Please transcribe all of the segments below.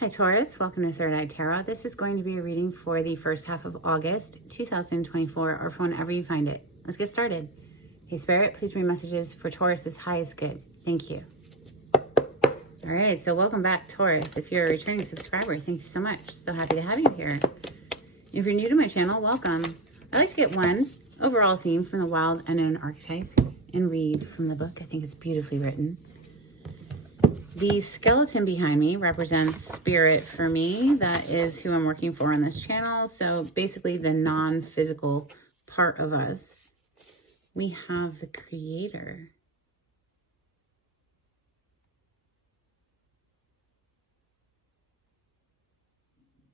Hi Taurus, welcome to Third Eye Tarot. This is going to be a reading for the first half of August 2024 or for whenever you find it. Let's get started. Hey Spirit, please bring messages for Taurus's highest good. Thank you. All right, so welcome back Taurus. If you're a returning subscriber, thank you so much. So happy to have you here. If you're new to my channel, welcome. I like to get one overall theme from the Wild Unknown archetype and read from the book. I think it's beautifully written. The skeleton behind me represents spirit for me. That is who I'm working for on this channel. So basically the non-physical part of us. We have the creator.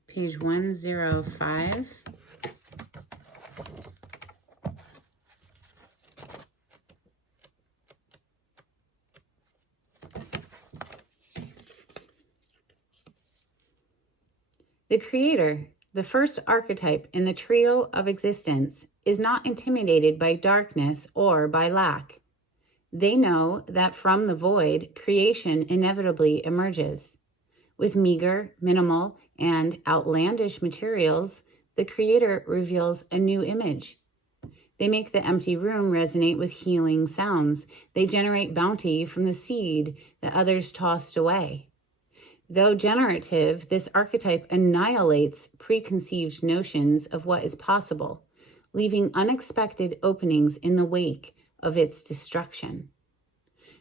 Page 105. The creator, the first archetype in the trio of existence, is not intimidated by darkness or by lack. They know that from the void, creation inevitably emerges. With meager, minimal, and outlandish materials, the creator reveals a new image. They make the empty room resonate with healing sounds. They generate bounty from the seed that others tossed away. Though generative, this archetype annihilates preconceived notions of what is possible, leaving unexpected openings in the wake of its destruction.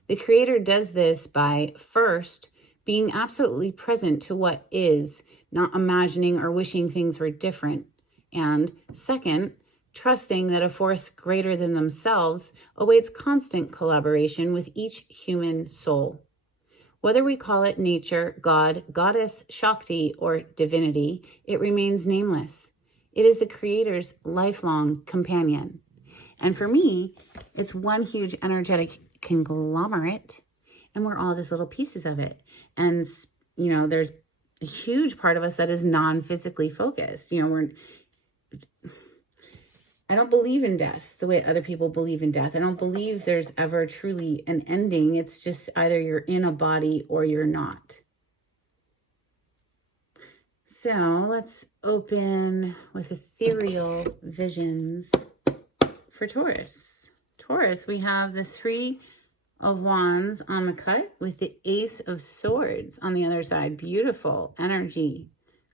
The creator does this by, first, being absolutely present to what is, not imagining or wishing things were different, and second, trusting that a force greater than themselves awaits constant collaboration with each human soul. Whether we call it nature, God, goddess, Shakti, or divinity, it remains nameless. It is the creator's lifelong companion. And for me, it's one huge energetic conglomerate, and we're all just little pieces of it. And, you know, there's a huge part of us that is non-physically focused. You know, I don't believe in death the way other people believe in death. I don't believe there's ever truly an ending. It's just either you're in a body or you're not. So let's open with ethereal visions for Taurus. Taurus, we have the Three of Wands on the cut with the Ace of Swords on the other side. Beautiful energy,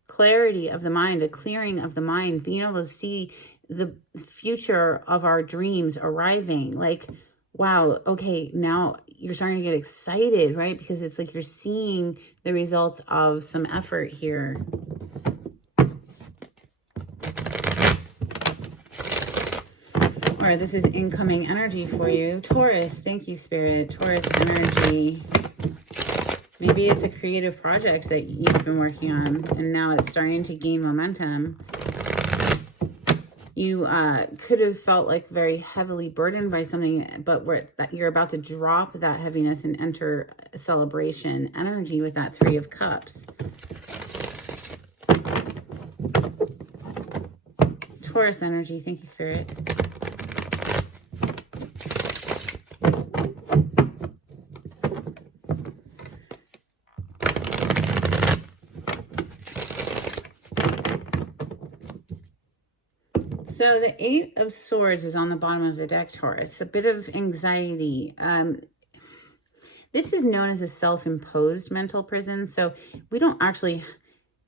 clarity of the mind, a clearing of the mind, being able to see the future of our dreams arriving. Like, wow, okay, now you're starting to get excited, right? Because it's like you're seeing the results of some effort here. Or this is incoming energy for you. Taurus, thank you, Spirit. Taurus energy. Maybe it's a creative project that you've been working on and now it's starting to gain momentum. You could have felt like very heavily burdened by something, but you're about to drop that heaviness and enter celebration energy with that Three of Cups. Taurus energy, thank you, Spirit. So the Eight of Swords is on the bottom of the deck, Taurus. A bit of anxiety. This is known as a self-imposed mental prison. So we don't actually,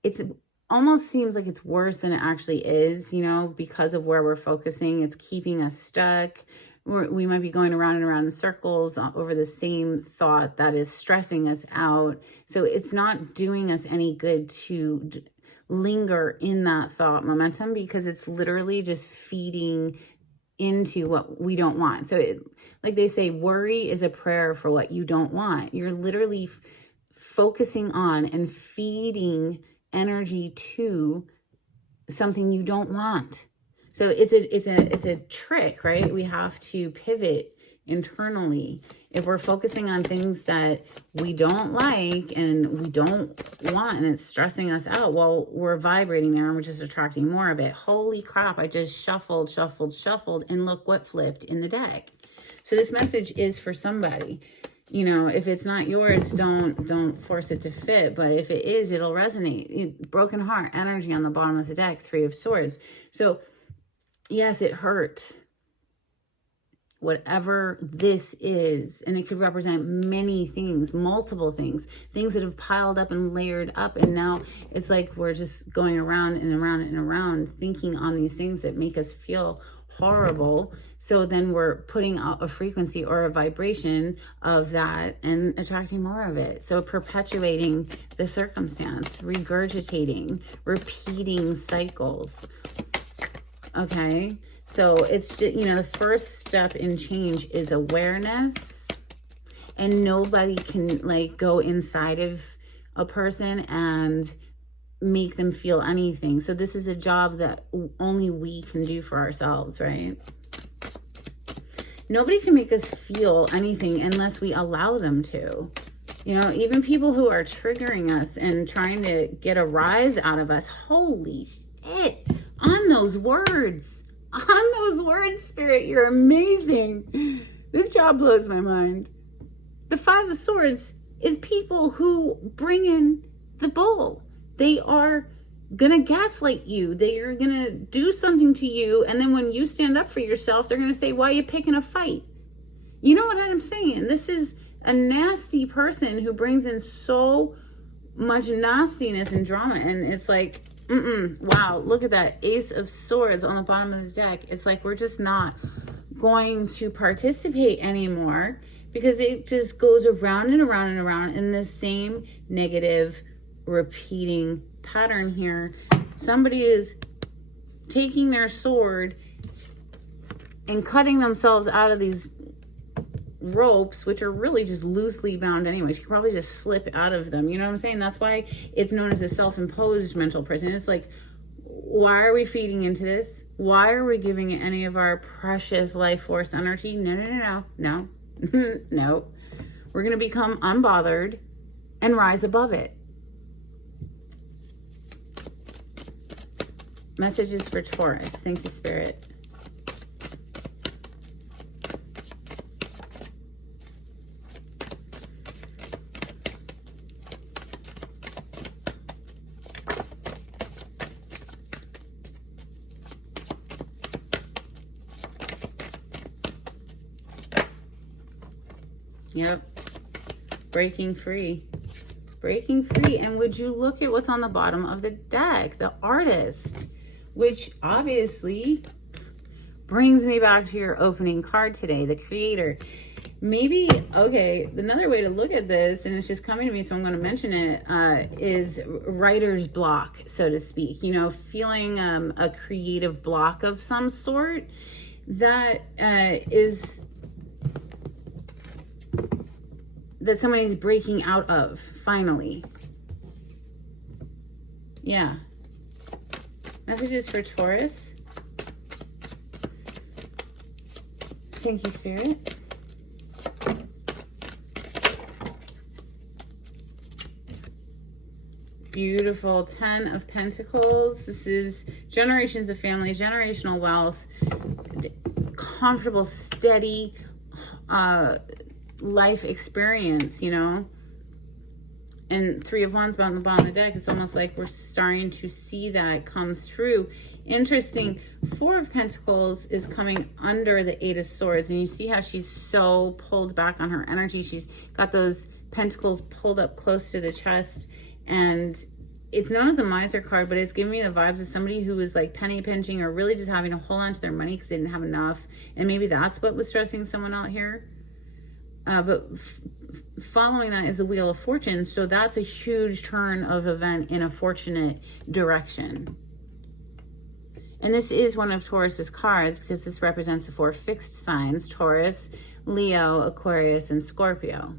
it's almost seems like it's worse than it actually is, you know, because of where we're focusing. It's keeping us stuck. We might be going around and around in circles over the same thought that is stressing us out. So it's not doing us any good to linger in that thought momentum because it's literally just feeding into what we don't want. So like they say, worry is a prayer for what you don't want. You're literally focusing on and feeding energy to something you don't want. So it's a trick, right? We have to pivot internally. If we're focusing on things that we don't like and we don't want and it's stressing us out, well, we're vibrating there and we're just attracting more of it. Holy crap, I just shuffled, and look what flipped in the deck. So this message is for somebody. You know, if it's not yours, don't force it to fit. But if it is, it'll resonate. Broken heart energy on the bottom of the deck, 3 of Swords. So yes, it hurt. Whatever this is, and it could represent many things, multiple things that have piled up and layered up, and now it's like we're just going around and around and around thinking on these things that make us feel horrible. So then we're putting out a frequency or a vibration of that and attracting more of it. So perpetuating the circumstance, regurgitating, repeating cycles. Okay. So it's just, you know, the first step in change is awareness, and nobody can like go inside of a person and make them feel anything. So this is a job that only we can do for ourselves, right? Nobody can make us feel anything unless we allow them to. You know, even people who are triggering us and trying to get a rise out of us, holy shit, on those words. On those words, Spirit, you're amazing. This job blows my mind. The 5 of Swords is people who bring in the bull. They are going to gaslight you. They are going to do something to you. And then when you stand up for yourself, they're going to say, why are you picking a fight? You know what I'm saying? This is a nasty person who brings in so much nastiness and drama. And it's like, wow, look at that Ace of Swords on the bottom of the deck. It's like we're just not going to participate anymore because it just goes around and around and around in the same negative repeating pattern here. Somebody is taking their sword and cutting themselves out of these ropes, which are really just loosely bound anyway. You could probably just slip out of them. You know what I'm saying? That's why it's known as a self-imposed mental prison. It's like, why are we feeding into this? Why are we giving it any of our precious life force energy? No. No. We're going to become unbothered and rise above it. Messages for Taurus. Thank you, Spirit. Yep. Breaking free. Breaking free. And would you look at what's on the bottom of the deck? The Artist, which obviously brings me back to your opening card today, the Creator. Maybe, okay, another way to look at this, and it's just coming to me, so I'm going to mention it, is writer's block, so to speak. You know, feeling a creative block of some sort that is... that somebody's breaking out of, finally. Yeah. Messages for Taurus. Thank you, Spirit. Beautiful. 10 of Pentacles. This is generations of family, generational wealth, comfortable, steady, life experience, you know. And 3 of Wands on the bottom of the deck, it's almost like we're starting to see that come through. Interesting. 4 of Pentacles is coming under the 8 of Swords, and you see how she's so pulled back on her energy. She's got those pentacles pulled up close to the chest, and it's known as a miser card, but it's giving me the vibes of somebody who was like penny pinching or really just having to hold on to their money because they didn't have enough, and maybe that's what was stressing someone out here. But following that is the Wheel of Fortune. So that's a huge turn of event in a fortunate direction. And this is one of Taurus's cards because this represents the 4 fixed signs: Taurus, Leo, Aquarius, and Scorpio.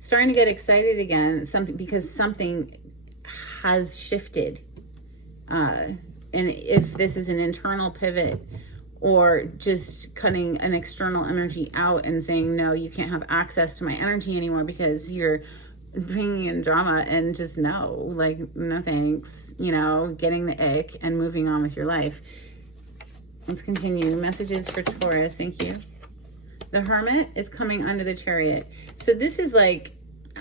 Starting to get excited again, because something has shifted. And if this is an internal pivot or just cutting an external energy out and saying, no, you can't have access to my energy anymore because you're bringing in drama and just no, like, no thanks, you know, getting the ick and moving on with your life. Let's continue. Messages for Taurus. Thank you. The Hermit is coming under the Chariot. So this is like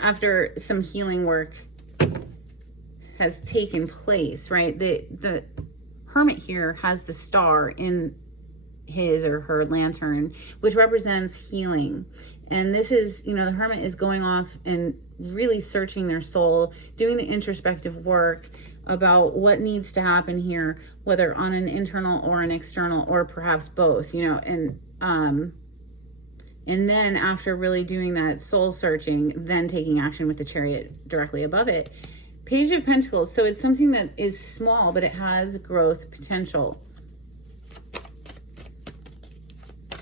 after some healing work has taken place, right? The Hermit here has the star in his or her lantern, which represents healing. And this is, you know, the Hermit is going off and really searching their soul, doing the introspective work about what needs to happen here, whether on an internal or an external, or perhaps both, you know, and then after really doing that soul searching, then taking action with the Chariot directly above it. Page of Pentacles. So it's something that is small, but it has growth potential.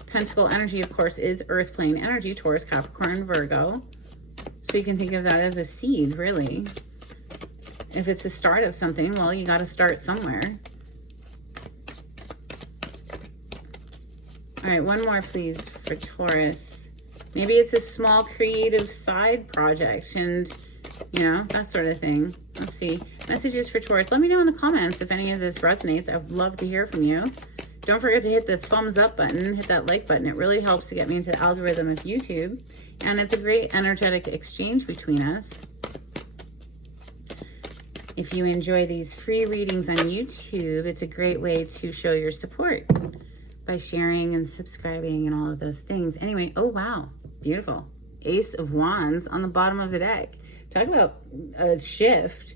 Pentacle energy, of course, is earth plane energy, Taurus, Capricorn, Virgo. So you can think of that as a seed, really. If it's the start of something, well, you got to start somewhere. All right, one more, please, for Taurus. Maybe it's a small creative side project and, you know, that sort of thing. Let's see. Messages for Taurus. Let me know in the comments if any of this resonates. I'd love to hear from you. Don't forget to hit the thumbs up button, hit that like button. It really helps to get me into the algorithm of YouTube. And it's a great energetic exchange between us. If you enjoy these free readings on YouTube, it's a great way to show your support by sharing and subscribing and all of those things. Anyway, oh wow, beautiful. Ace of Wands on the bottom of the deck. Talk about a shift.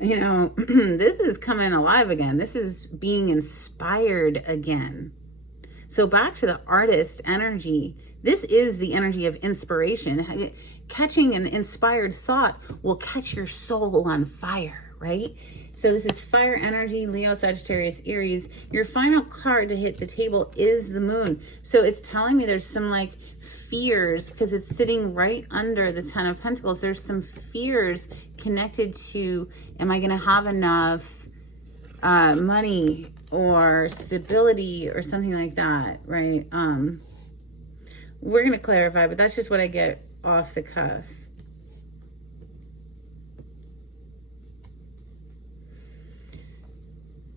You know, this is coming alive again. This is being inspired again. So back to the artist energy. This is the energy of inspiration. Catching an inspired thought will catch your soul on fire, right? So this is fire energy, Leo, Sagittarius, Aries. Your final card to hit the table is the moon. So it's telling me there's some like fears, because it's sitting right under the Ten of Pentacles. There's some fears connected to, am I going to have enough money or stability or something like that, right? We're going to clarify, but that's just what I get off the cuff.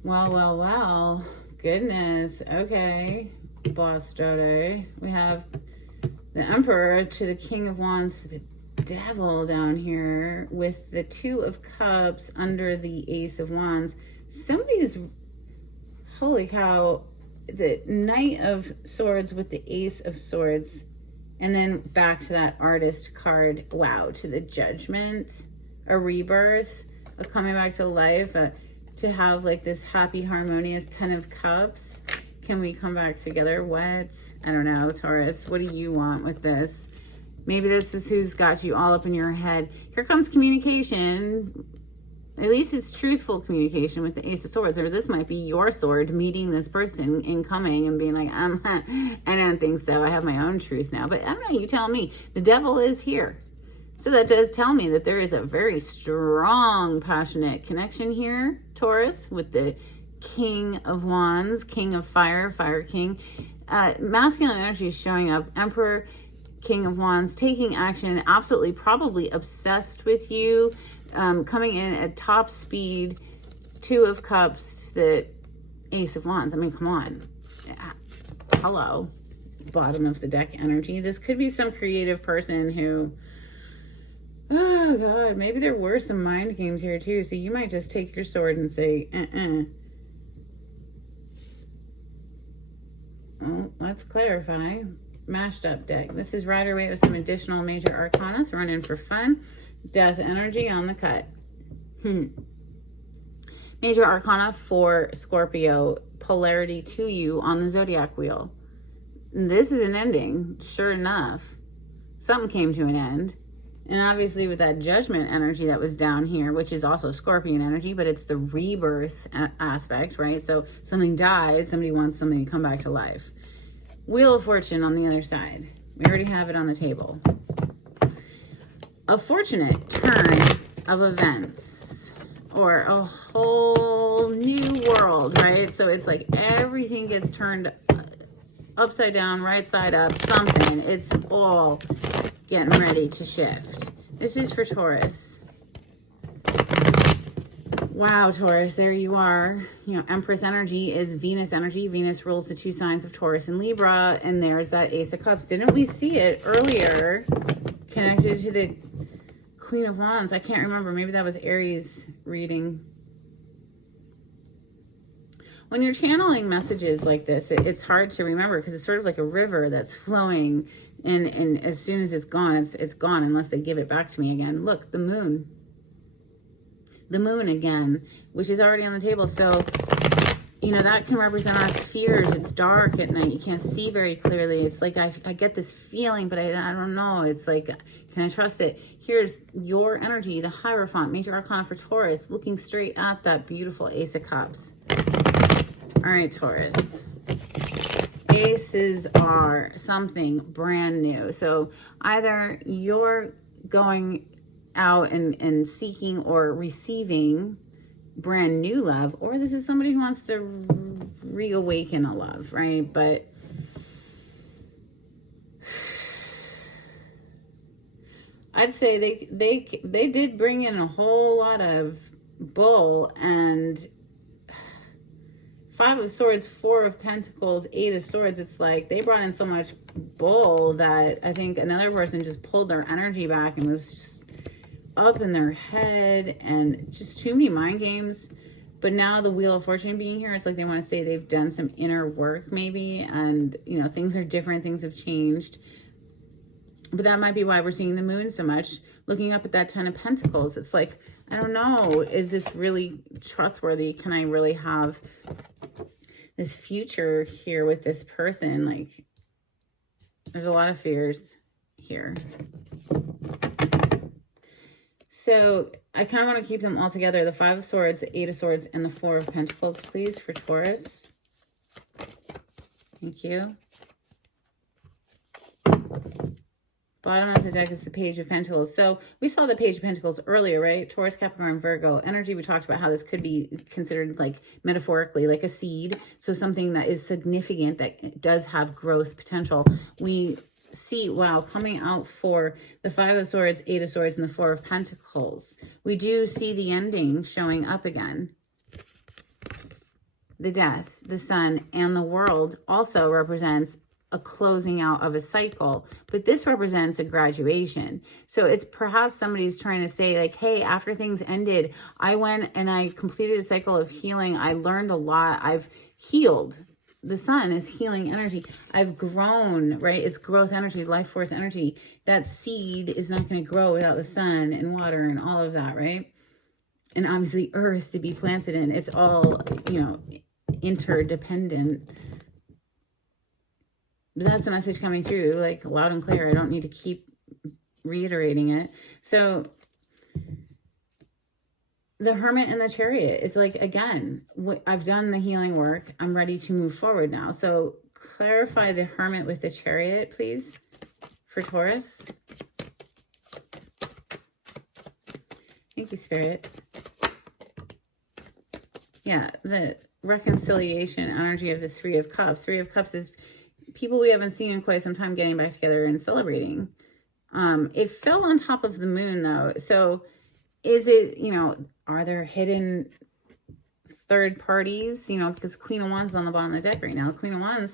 Well, goodness. Okay, Bastardo. We have the Emperor to the King of Wands to the Devil down here with the Two of Cups under the Ace of Wands. Somebody's, holy cow, the Knight of Swords with the Ace of Swords. And then back to that artist card. Wow, to the Judgment, a rebirth, a coming back to life, to have like this happy, harmonious Ten of Cups. Can we come back together? What? I don't know, Taurus. What do you want with this? Maybe this is who's got you all up in your head. Here comes communication. At least it's truthful communication with the Ace of Swords. Or this might be your sword meeting this person incoming and being like, I don't think so. I have my own truth now. But I don't know. You tell me. The Devil is here. So that does tell me that there is a very strong, passionate connection here, Taurus, with the King of Wands, King of Fire, Fire King. Masculine energy is showing up. Emperor, King of Wands, taking action, absolutely, probably obsessed with you, coming in at top speed. Two of Cups, the Ace of Wands. I mean, come on. Hello. Bottom of the deck energy. This could be some creative person who, oh God, maybe there were some mind games here too. So you might just take your sword and say, Well, let's clarify. Mashed up deck. This is Rider-Waite with some additional major arcana thrown in for fun. Death energy on the cut. Major arcana for Scorpio. Polarity to you on the zodiac wheel. This is an ending. Sure enough. Something came to an end. And obviously with that Judgment energy that was down here, which is also Scorpion energy, but it's the rebirth aspect, right? So something died, somebody wants something to come back to life. Wheel of Fortune on the other side. We already have it on the table. A fortunate turn of events, or a whole new world, right? So it's like everything gets turned upside down, right side up, something. It's all getting ready to shift. This is for Taurus. Wow, Taurus, there you are. You know, Empress energy is Venus energy. Venus rules the two signs of Taurus and Libra, and there's that Ace of Cups. Didn't we see it earlier connected to the Queen of Wands? I can't remember. Maybe that was Aries reading. When you're channeling messages like this, it's hard to remember because it's sort of like a river that's flowing, and as soon as it's gone, it's gone unless they give it back to me again. Look, the moon. The moon again, which is already on the table. So, you know, that can represent our fears. It's dark at night. You can't see very clearly. It's like I get this feeling, but I don't know. It's like, can I trust it? Here's your energy, the Hierophant, Major Arcana for Taurus, looking straight at that beautiful Ace of Cups. All right, Taurus. Aces are something brand new. So either you're going out and seeking or receiving brand new love, or this is somebody who wants to reawaken a love, right? But I'd say they did bring in a whole lot of bull, and Five of Swords, Four of Pentacles, Eight of Swords. It's like they brought in so much bull that I think another person just pulled their energy back and was just up in their head, and just too many mind games. But now the Wheel of Fortune being here, it's like they want to say they've done some inner work maybe, and you know, things are different, things have changed. But that might be why we're seeing the moon so much. Looking up at that Ten of Pentacles, it's like, I don't know, is this really trustworthy? Can I really have this future here with this person? Like, there's a lot of fears here. So I kind of want to keep them all together. The Five of Swords, the Eight of Swords, and the Four of Pentacles, please, for Taurus. Thank you. Bottom of the deck is the Page of Pentacles. So we saw the Page of Pentacles earlier, right? Taurus, Capricorn, Virgo energy. We talked about how this could be considered, like, metaphorically, like a seed. So something that is significant, that does have growth potential. We see, wow, coming out for the Five of Swords, Eight of Swords, and the Four of Pentacles. We do see the ending showing up again. The Death, the Sun, and the World also represents a closing out of a cycle, but this represents a graduation. So it's perhaps somebody's trying to say, like, hey, after things ended, I went and I completed a cycle of healing. I learned a lot. I've healed. The Sun is healing energy. I've grown, right? It's growth energy, life force energy. That seed is not going to grow without the sun and water and all of that, right? And obviously earth to be planted in. It's all, you know, interdependent. But that's the message coming through, like, loud and clear. I don't need to keep reiterating it. So the Hermit and the Chariot, it's like, again, I've done the healing work. I'm ready to move forward now. So clarify the Hermit with the Chariot, please, for Taurus. Thank you, Spirit. Yeah, the reconciliation energy of the Three of Cups. Three of Cups is people we haven't seen in quite some time getting back together and celebrating. It fell on top of the moon, though. So is it, you know, are there hidden third parties? You know, because the Queen of Wands is on the bottom of the deck right now. The Queen of Wands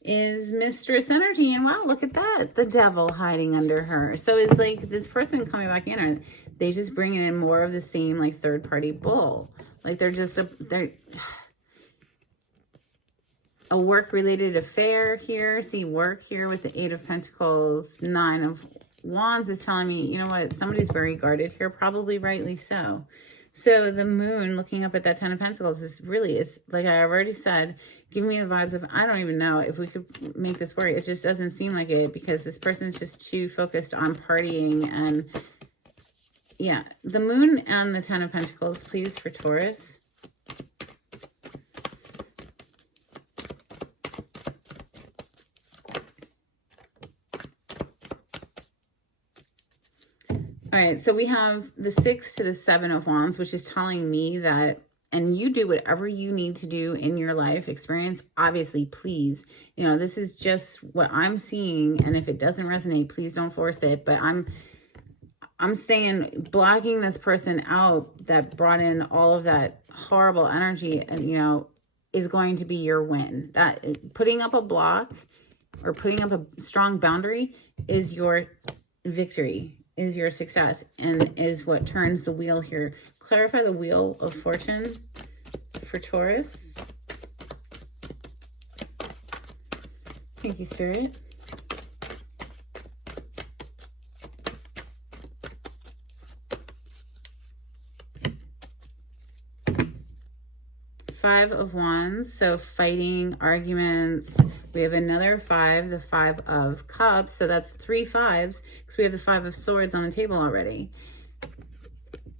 is mistress energy. And wow, look at that. The devil hiding under her. So it's like this person coming back in, or they just bringing in more of the same, like, third party bull. Like they're just they're a work-related affair here. See work here with the Eight of Pentacles. Nine of Wands is telling me, you know what, somebody's very guarded here, probably rightly so. So the moon looking up at that Ten of Pentacles is really, it's like I already said, giving me the vibes of, I don't even know if we could make this work. It just doesn't seem like it, because this person's just too focused on partying. And yeah, the moon and the Ten of Pentacles, please, for Taurus. All right, so we have the Six to the Seven of Wands, which is telling me that, and you do whatever you need to do in your life experience, obviously, please, you know, this is just what I'm seeing, and if it doesn't resonate, please don't force it. But I'm saying blocking this person out that brought in all of that horrible energy, and you know, is going to be your win. That putting up a block or putting up a strong boundary is your victory, is your success, and is what turns the wheel here. Clarify the wheel of fortune for Taurus. Thank you, Spirit. Five of Wands, so fighting, arguments. We have another five, the Five of Cups, so that's 3 5s because we have the Five of Swords on the table already.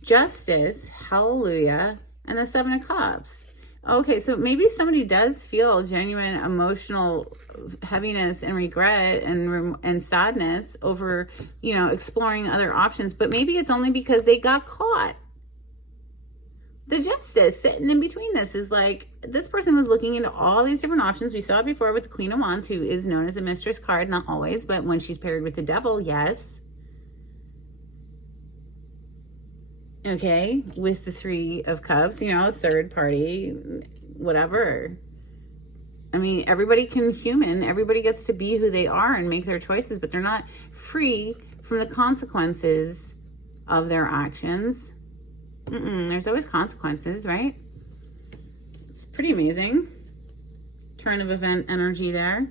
Justice, hallelujah, and the Seven of Cups. Okay, so maybe somebody does feel genuine emotional heaviness and regret and sadness over, you know, exploring other options, but maybe it's only because they got caught. The Justice sitting in between this is like, this person was looking into all these different options. We saw it before with the Queen of Wands, who is known as a mistress card, not always, but when she's paired with the Devil, yes. Okay, with the Three of Cups, you know, third party, whatever. I mean, everybody everybody gets to be who they are and make their choices, but they're not free from the consequences of their actions. There's always consequences, right? It's pretty amazing. Turn of event energy there.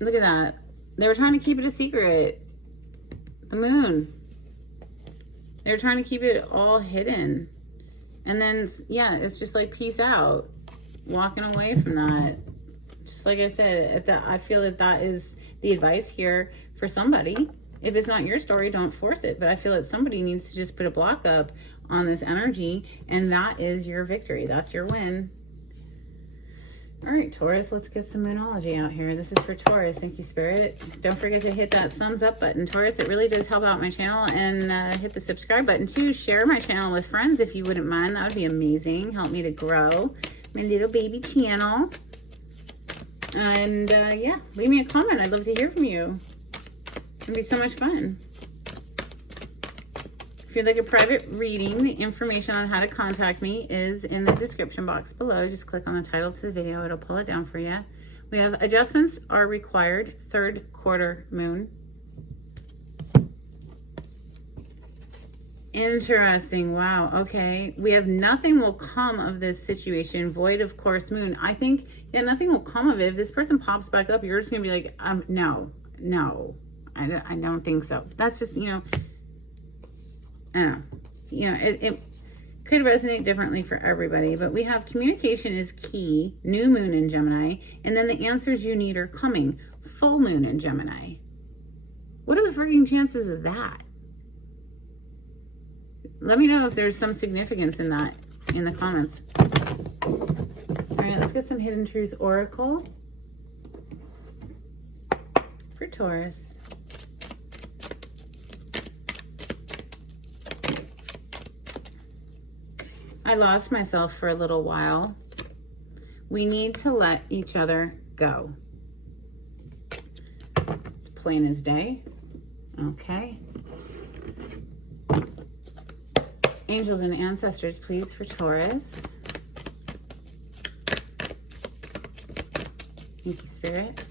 Look at that. They were trying to keep it a secret. The Moon. They were trying to keep it all hidden. And then, yeah, it's just like, peace out. Walking away from that. Just like I said, I feel that is the advice here for somebody. If it's not your story, don't force it. But I feel that somebody needs to just put a block up on this energy, and that is your victory. That's your win. All right, Taurus, let's get some Moonology out here. This is for Taurus. Thank you, Spirit. Don't forget to hit that thumbs up button, Taurus. It really does help out my channel. And hit the subscribe button, too. Share my channel with friends if you wouldn't mind. That would be amazing. Help me to grow my little baby channel. And, yeah, leave me a comment. I'd love to hear from you. It'd be so much fun. If you'd like a private reading, the information on how to contact me is in the description box below. Just click on the title to the video. It'll pull it down for you. We have adjustments are required. Third quarter moon. Interesting. Wow. Okay. We have nothing will come of this situation. Void of course moon. I think, yeah, nothing will come of it. If this person pops back up, you're just going to be like, no. I don't think so. That's just, you know, I don't know. You know, it could resonate differently for everybody, but we have communication is key, new moon in Gemini, and then the answers you need are coming, full moon in Gemini. What are the freaking chances of that? Let me know if there's some significance in that in the comments. All right, let's get some Hidden Truth Oracle for Taurus. I lost myself for a little while. We need to let each other go. It's plain as day. Okay. Angels and ancestors, please, for Taurus. Thank you, Spirit.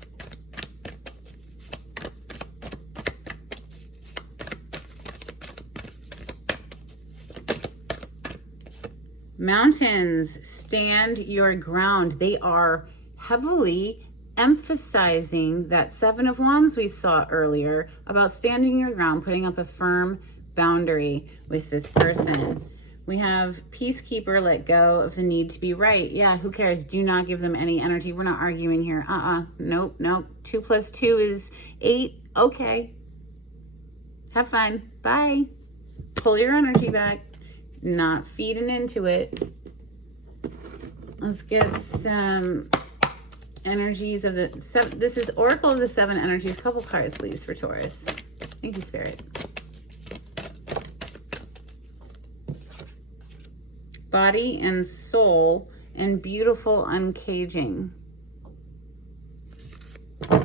Mountains, stand your ground. They are heavily emphasizing that Seven of Wands we saw earlier about standing your ground, putting up a firm boundary with this person. We have Peacekeeper, let go of the need to be right. Yeah, who cares? Do not give them any energy. We're not arguing here. Nope. 2 + 2 is 8. Okay. Have fun. Bye. Pull your energy back. Not feeding into it. Let's get some energies of the seven. This is Oracle of the Seven Energies. Couple cards, please, for Taurus. Thank you, Spirit. Body and soul and beautiful uncaging. All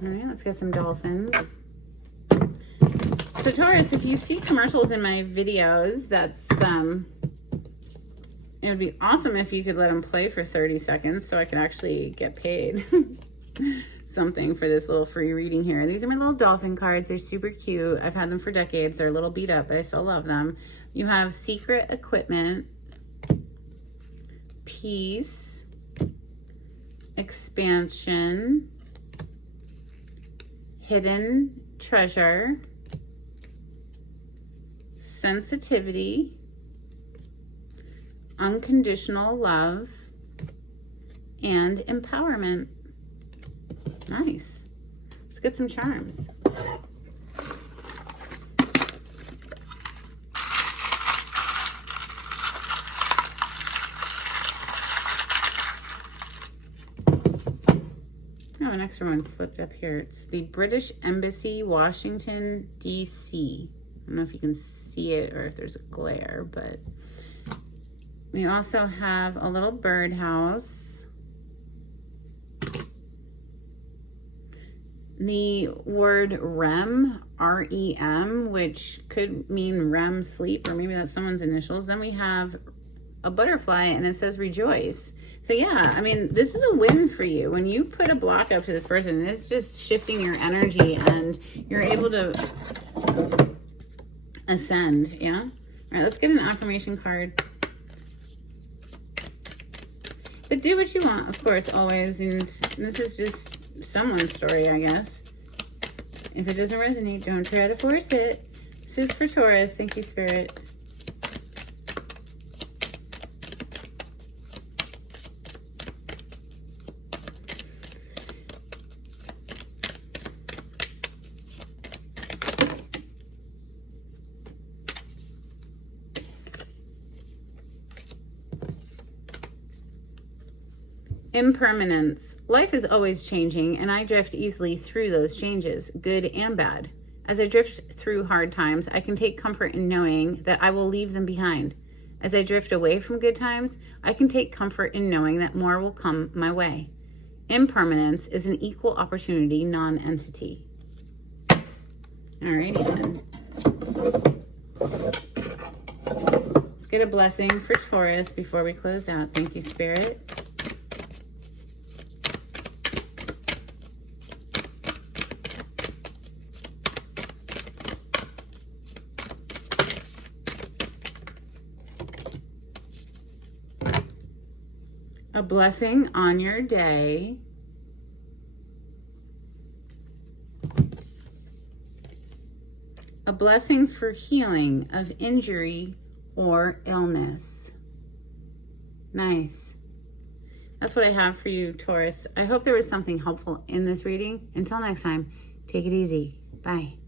right, let's get some dolphins. So Taurus, if you see commercials in my videos, that's it would be awesome if you could let them play for 30 seconds so I could actually get paid something for this little free reading here. These are my little dolphin cards. They're super cute. I've had them for decades. They're a little beat up, but I still love them. You have secret equipment, peace, expansion, hidden treasure, sensitivity, unconditional love, and empowerment. Nice. Let's get some charms. Oh, an extra one flipped up here. It's the British Embassy, Washington, D.C. I don't know if you can see it or if there's a glare, but we also have a little birdhouse. The word REM, R-E-M, which could mean REM sleep, or maybe that's someone's initials. Then we have a butterfly and it says rejoice. So yeah, I mean, this is a win for you. When you put a block up to this person, it's just shifting your energy and you're able to ascend, yeah? All right, let's get an affirmation card. But do what you want, of course, always. And this is just someone's story, I guess. If it doesn't resonate, don't try to force it. This is for Taurus. Thank you, Spirit. Impermanence. Life is always changing, and I drift easily through those changes, good and bad. As I drift through hard times, I can take comfort in knowing that I will leave them behind. As I drift away from good times, I can take comfort in knowing that more will come my way. Impermanence is an equal opportunity non-entity. Alrighty then. Let's get a blessing for Taurus before we close out. Thank you, Spirit. A blessing on your day. A blessing for healing of injury or illness. Nice. That's what I have for you, Taurus. I hope there was something helpful in this reading. Until next time, take it easy. Bye.